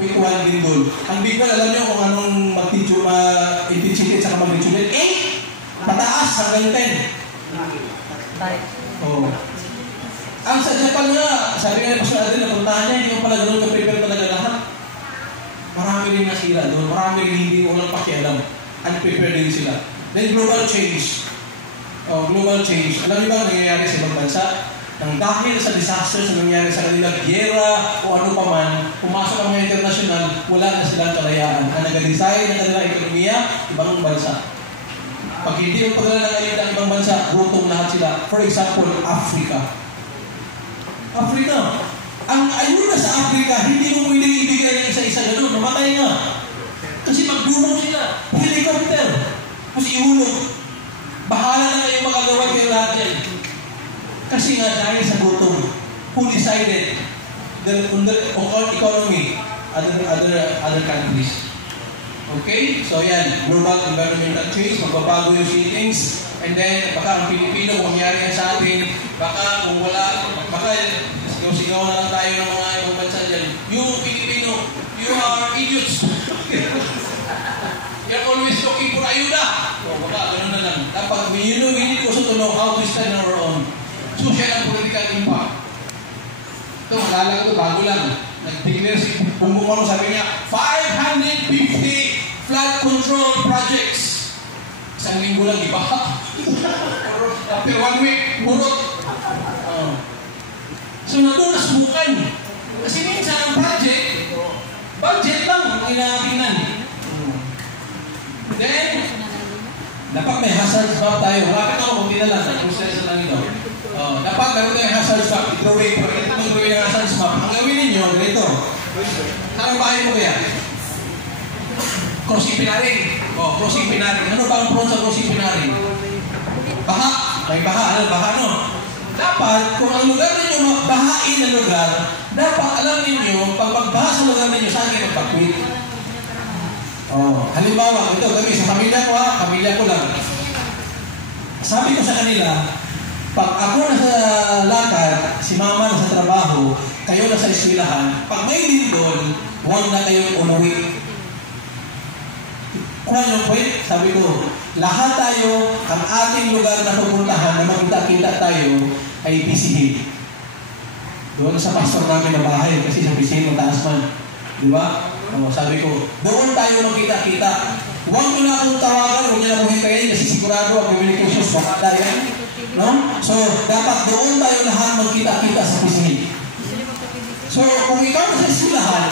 week 1 lindol. Ang Bicol, alam nyo kung anong mag-teach-it saka mag-teach-it? 8! Pataas hanggang 10. Oh. Ang sa Japan nga, sabi nga ni Pastor Adrian, napuntahan niya, hindi mo pala ganun ka-prepare talaga lahat. Marami rin nasira doon. Marami rin hindi walang pakialam. Unprepared din sila. Then global change. Global change. Alam niyo ba ang nangyayari sa ibang bansa? Nang dahil sa disasters na nangyayari sa kanila, gera o ano pa man, pumasok ang mga international, wala na silang kalayaan. Ang nag-design ng kanilang ekonomiya, ibang bansa. Pag hindi mo pagdala ng ayuda ng ibang bansa, gutom lahat sila. For example, Africa. Ang ayuda sa Africa, hindi mo pwedeng ibigay ng isa-isa gano'n. Mamatay nga. Kasi magdumong sila. Helicopter. Kasi ihulog. Bahala na kayo magagawa kayo lahat yan. Kasi nga dahil sa gutom, who decided the economy other countries. Okay? So yan, global environmental change, magbabago yung settings, and then baka ang Pilipino, kung nangyari yan sa atin, baka kung wala, baka sigaw na lang tayo ng mga ibang bansa dyan. You Pilipino, you are idiots. You're always looking for ayuda. So baka ganun na lang. Dapat we need also to know how to stand on our own. Social and political impact. Ito, malala ko ito, bago lang. Nag-declare si Bongbong Marcos, sabi niya, 550 flood control projects. Isang linggo lang, iba. After 1 week, murot. So, nandun nasubukan. Kasi minsan ang budget lang ang inaatinan. Then, dapat may hazard swap tayo. Bakit ako, kung di na lang, process lang ito. Dapat meron tayong hazard swap. I-drawing ang hazard swap. Ang gawin ninyo, ganito. Saan bahay mo kaya? Crossing pinaring. Crossing pinaring. Ano ba ang prone sa crossing pinaring? Baha. May baha. Baha, no? Dapat, kung ang lugar ninyo bahain na lugar, dapat alam ninyo, pag magbaha sa lugar ninyo, saan kayo magpakwit? Halimbawa, ito kami sa pamilya ko pamilya ko lang. Sabi ko sa kanila, pag ako nasa lakad, si mama nasa trabaho, kayo nasa eskwelahan, pag may lindol, huwag na kayong umuwi. Kung ano point, sabi ko, lahat tayo, ang ating lugar na pupuntahan na magkita-kita tayo ay PCH. Doon sa pastor namin na bahay, kasi sa PCH mataas man. Di ba? Sabi ko, doon tayo magkita-kita. Huwag ko na akong tawagan, huwag niya na akong hintayin kasi sigurado ang communications baka yan. No? So, dapat doon tayo lahat magkita-kita sa PCH. So, kung ikaw sa eskwelahan,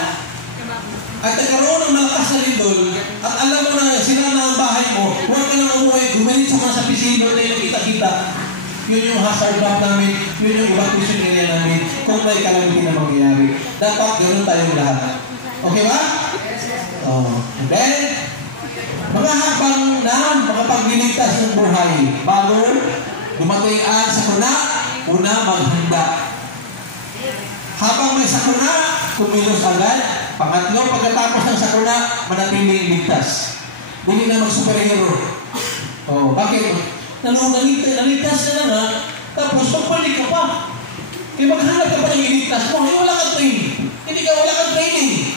at nagkaroon ng malakas na lindol, at alam mo na sila na ang bahay mo, huwag ka nang umuwi, gumanit sa PCH, doon tayo magkita-kita. Yun yung hazard map namin, yun yung evacuation area namin, kung may calamity na mangyayari. Dapat ganoon tayong lahat. Okay ba? And then, mga habang na makapagliligtas ng buhay, bago dumating ang sakuna, una maghanda. Habang may sakuna, kumilos agad. Pangatlo, pagkatapos ng sakuna, manatiling ligtas. Hindi na mag-superhero. Bakit? Naligtas na nga, tapos pagbalik ka pa. Kaya maghanap ka pa ng iligtas mo, wala kang training. Wala kang training.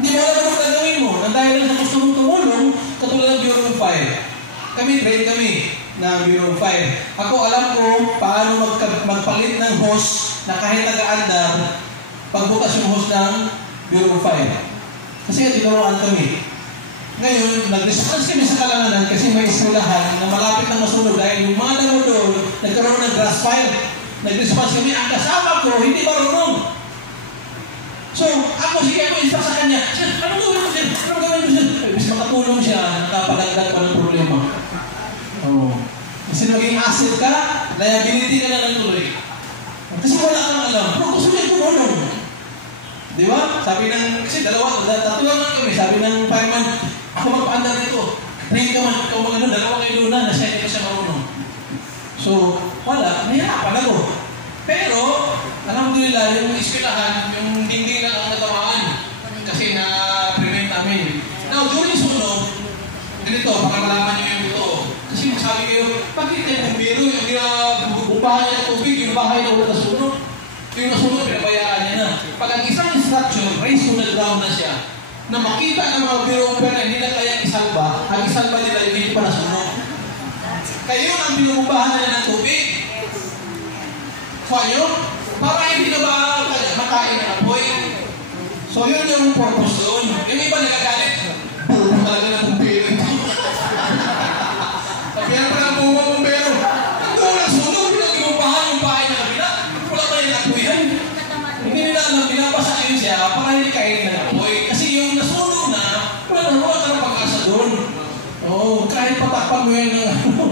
Hindi mo alam ang gagawin mo. Nang dahil lang sa gusto mong tumulong, katulad ng Bureau of Fire. Train kami ng Bureau of Fire. Ako alam ko paano magpalit ng hose na kahit nag-aandar, pagbukas yung hose ng Bureau of Fire. Kasi tinuruan kami. Ngayon, nag-response kami sa kalanganan kasi may eskwelahan na malapit na masunog dahil yung mga damo doon, nagkaroon ng grass fire. Nag-response kami, ang kasama ko, hindi marunong. So, ako isa sa kanya, sir, ano gawin mo, sir? Ano gawin mo, sir? Bis makatulong siya, nakapalagdag pa ng problema. Kasi maging asset ka, liability ka na lang tuloy. Kasi wala kang alam, pero gusto niya tumulong. Di ba? Sabi ng, kasi tatlo lang kami, sabi ng fireman, ako magpaandar nito. Train ka man, ikaw mag-ano, dalawa kayo doon na, nasa hindi ka siya marunong. So, wala, nahirapan ako. Pero, alhamdulillah, yung eskwelahan, yung dingding lang ang natamaan. Kasi na-prevent namin. Now, during sunog, ganito, baka malaman nyo yung ito. Kasi masabi kayo, bakit yung bumbiro, yung bubahan niya ng tubig, yung bahay na wala na sunog. Yung nasunog, pinabayaan niya na. Pag ang isang structure, raised to the ground na siya, na makita ng mga bureau na hindi na kayang isalba, ang isalba nila yung hindi pa nasunog. Kayo ang binubumbahan nila ng tubig. So, ayun, para hindi na ba makain ng apoy? So, yun yung purpose doon. Yung iba nagagalit. Puro talaga ng bumbero ito. Sabihan pa ng bumbero. Ito, nasunog, binubumbahan yung bahay na kabila. Wala pa yung apoy yan. Hindi nila alam, binabasa yun siya para hindi kainin ng apoy. Kasi yung nasunog na, wala ka ng pag-asa doon. Oo, kahit patakpan mo yan ng ano.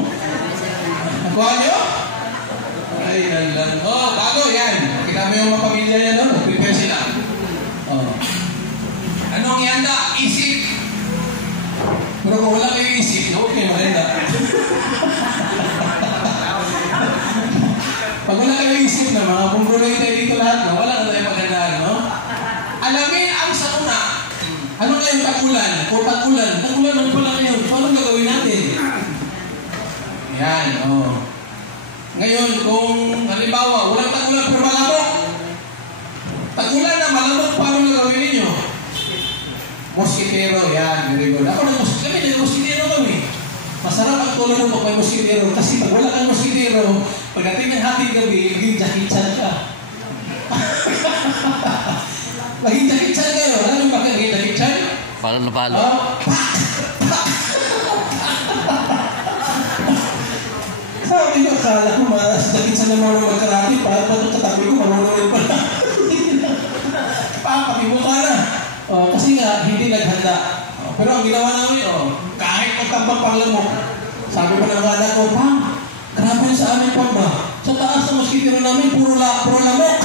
Nakuha nyo? Ay, nalang. Oh, bago yan. Kita mo yung mga pamilya niya doon. Prepare sila. Oh. Anong ihanda? Isip. Pero kung wala kayo isip, huwag kayo maganda. Pag wala kayo isip na mga pumbuloy tayo dito lahat, no? Wala na tayo magandaan, no? Alamin ang sakuna. Ano na yung tagulan? O tagulan? Tagulan, ano pala ngayon? So, anong gagawin natin? Yan, oh. Ngayon, kung halimbawa, walang tagulan pero malamok. Tagulan na malamok, paano gagawin ninyo? Moskitero, yan, very good. Ako ng moskitero kami. Masarap ang tulog mo pag may moskitero. Kasi pag wala kang moskitero, pagdating ng hating gabi, maging jakitsan ka. Maging jakitsan kayo. Alam mo ba kang maging jakitsan? Palo na palo. Sabi ko, akala ko jakitsan na marunong magkarati. Para pa ito katabi ko, marunong pala. Pati mo ka na. Kasi nga, hindi naghanda. Pero ang ginawa namin, kahit magtambang panglamok, sabi pa ng anak ko, pa, grabe sa amin pa ba? Sa taas na moskitero namin, puro lamok.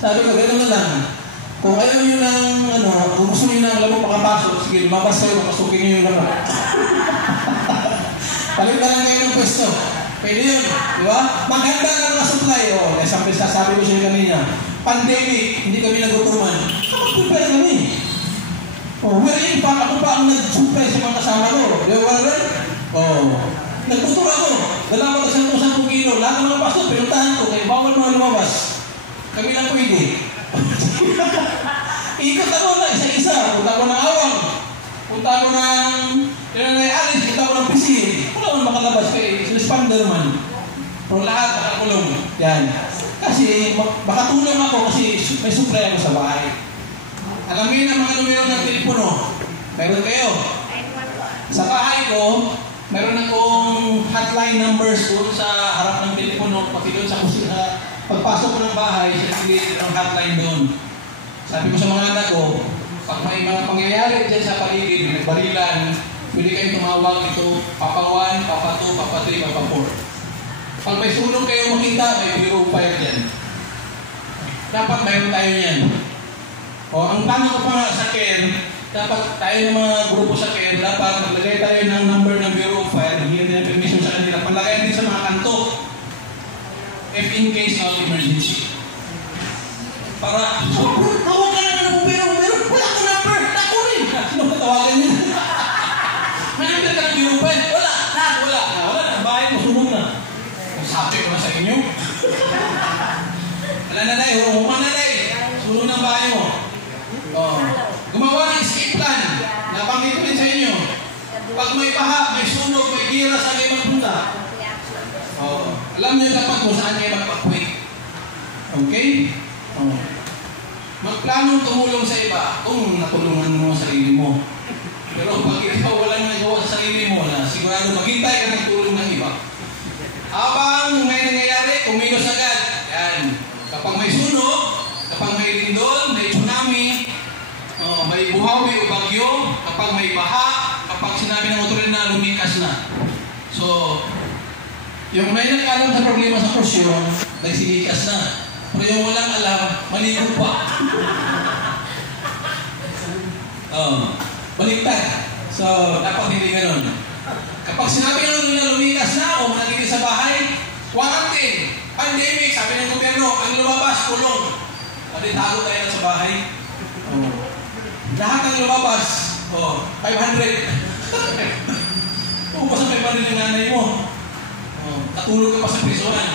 Sabi ko, gano'n na lang. Kung ayaw nyo ng, kung gusto nyo ng lamok makapasok, sige, lumabas kayo, makasukin nyo yung lamok. Palit na lang kayo ng pwesto. Pwede yun, di ba? Maganda ng mga supply. Sabi ko siya kanina, pandemic, hindi kami nagutuman. Kapag-prepare kami. Well, in fact, ako pa ang nag-supply sa mga kasama ko. Di ba, Warren? Nagputur ako. Dala ko sa 10 kilo. Lahat ng mga pastor, pinuntahan ko. Kaya bawal mga lumabas. Kami lang pwede. Ikot ako na isa-isa. Punta ko ng awang. Punta ko ng Alis. Punta ko ng pisil. Wala man makalabas kay Spanderman. Pero lahat nakakulong. Yan. Kasi makatulong ako kasi may supply ako sa bahay. Alamin ang mga numero ng telepono. Meron kayo. Sa bahay ko, meron akong hotline numbers doon sa harap ng telepono, pati doon sa kusina. Pagpasok ko ng bahay, sinigil ang hotline doon. Sabi ko sa mga anak ko, pag may mga pangyayari dyan sa paligid, nagbarilan, pwede kayong tumawag ito, Papa 1, Papa 2, Papa 3, Papa 4. Pag may sunog kayo makita, may bureau fire dyan. Dapat mayroon tayo yan. Ang tanong ko pa nga sa CARE, dapat tayo ng mga grupo sa CARE, dapat maglagay tayo ng number ng Bureau of Fire, hindi na permission sa kanila, palagay din sa mga kanto, if in case of emergency. Para, tawag ka na ng bumbero, wala ka number, ako rin. Sino ka tawagan yun? May number ka ng Bureau of Fire? Wala na, bahay mo, sunog na. Sabi ko na sa inyo. Wala na dahil, humuma na dahil, sunog ng bahay mo. Gumawa ng escape plan. Nabanggit ko rin sa inyo. Pag may baha, may sunog, may gira, saan kayo magpunta? Alam niyo dapat kung saan kayo magpakwit. Okay? Magplanong tumulong sa iba kung natulungan mo ang sarili mo. Pero pag ikaw walang nagawa sa sarili mo na sigurado maghintay ka ng tulong ng iba. Habang may nangyayari, kumilos agad. Yan. Kapag may sunog, kapag may lindol, may tsunami, may buhawi o bagyo, kapag may baha, kapag sinabi ng otoridad na lumikas na. So, yung may nag-alam sa problema sa kursyon, nagsilikas na. Pero yung walang alam, maligo pa. Baliktad. So, dapat hindi ganun. Kapag sinabi na lumikas na o managiging sa bahay, quarantine, pandemic, sabi ng gobyerno, ang lumabas, kulong. Pwede tago tayo sa bahay. Lahat ng lumabas, 500. Basta 500 ng nanay mo. Katulog ka pa sa prisunan.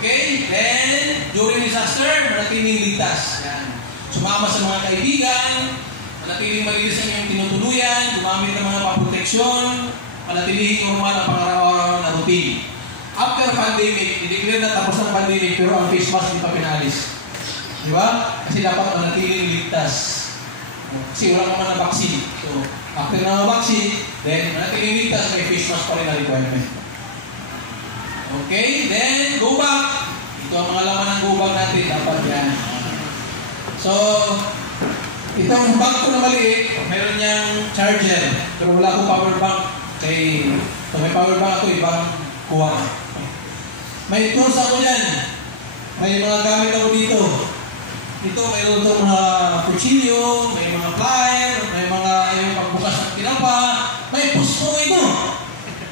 Okay? Then, during disaster, manatiling ligtas. Yan. Sumama sa mga kaibigan, manatiling malinis ang iyong tinutuluyan, gumamit ng mga paproteksyon, manatiling normal ang pangaraw-araw na routine. After pandemic, hindi clear na tapos ng pandemic, pero ang face mask hindi pa pinalis. Di ba? Kasi dapat manatiling ligtas. Kasi wala naman na vaccine. So, after na vaccine, then manatiling ligtas, may face mask pa rin na requirement. Okay? Then, go back. Ito ang mga laman ng go back natin. Dapat yan. So, itong bag ko na maliit, meron niyang charger. Pero wala akong power bank. Kaya, may power bank ako, ibang kuha. May tools ako yan. May mga gamit ako dito. Dito, mayroon itong mga kutsilyo, may mga plier, may mga yung pagbukas ng tinapa, may puspro ito.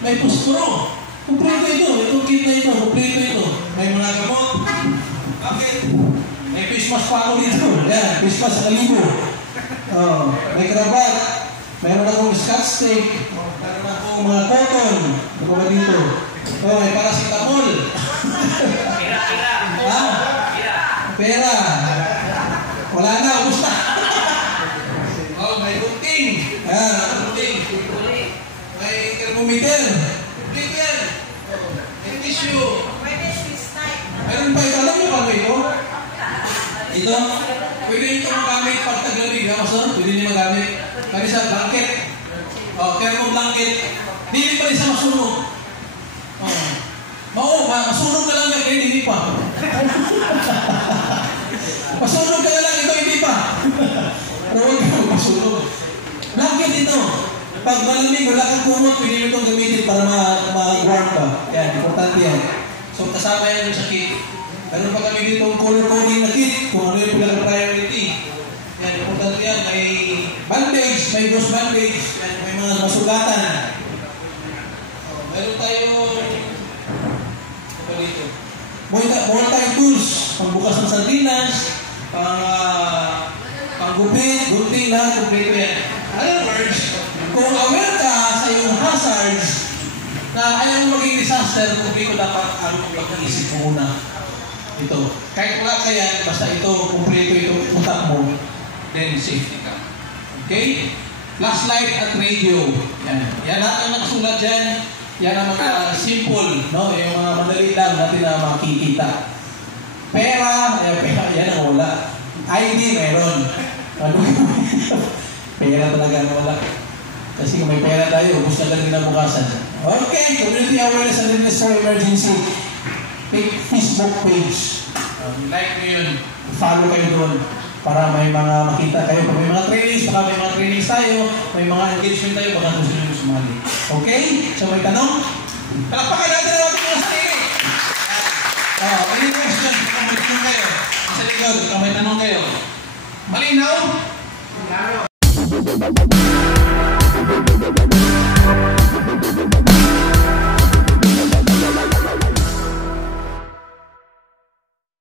May puspro. Kumpleto ito. Itong kit na ito. Kumpleto ito. May mga gamot. Bakit? May face mask pa ako dito. Yan, face mask sa kalibo. Oh, may karabat. Mayroon akong scotch tape. Mayroon akong mga cotton. Ano ba dito? Oh, may paracetamol. Ha? Pera. Wala na, ubus na. Oh, may gunting. Gunting. May thermometer. Gunting yan. May tissue. Mayroon pa ito. Alam niyo ba ito? Ito? Pwede ito magamit pag taglamig. Pwede niyo magamit. Kaya sa blanket. Thermo-blanket. Hindi pa rin sa masunog. Masunog ka lang yan, hindi pa. Masunog ka lang, ito hindi pa. Huwag ka masunog. Blanket ito. Pag malamig, wala kang kumot, pwede mo itong gamitin para mag-warm ka. Yan, importante yan. So, kasama yan sa kit. Meron pa kami dito color-coding na kit, kung ano yung pinaka-priority. Yan, importante yan. May bandage, may ghost bandage, yan, may mga masugatan. Meron tayong dito. More time tools, pagbukas ng sardinas, panggupit, gunting lahat, kompleto yan. In other words, kung aware ka sa iyong hazards na ayaw mo maging disaster, kompleto dapat ang pag-iisip mo muna. Ito. Kahit wala ka yan, basta ito, kompleto itong utak mo, then safety ka. Okay? Flashlight at radio. Yan. Yan lahat ang nakasulat dyan. Yan ang mga simple, no? Yung mga madali lang natin na makikita. Pera, yan ang wala. ID, meron. Pera talaga ang wala. Kasi kung may pera tayo, ubus na lang kinabukasan. Okay, Community Awareness and Readiness for Emergency. Facebook page. Like nyo yun. Follow kayo doon para may mga makita kayo. Kung may mga trainings, baka may mga trainings tayo, may mga engagement tayo, baka gusto nyo sumali. Okay? So may tanong? Palakpakan natin ang ating mga sarili. Any question? Kung may tanong kayo. Sa likod, kung may tanong kayo. Malinaw? Malinaw.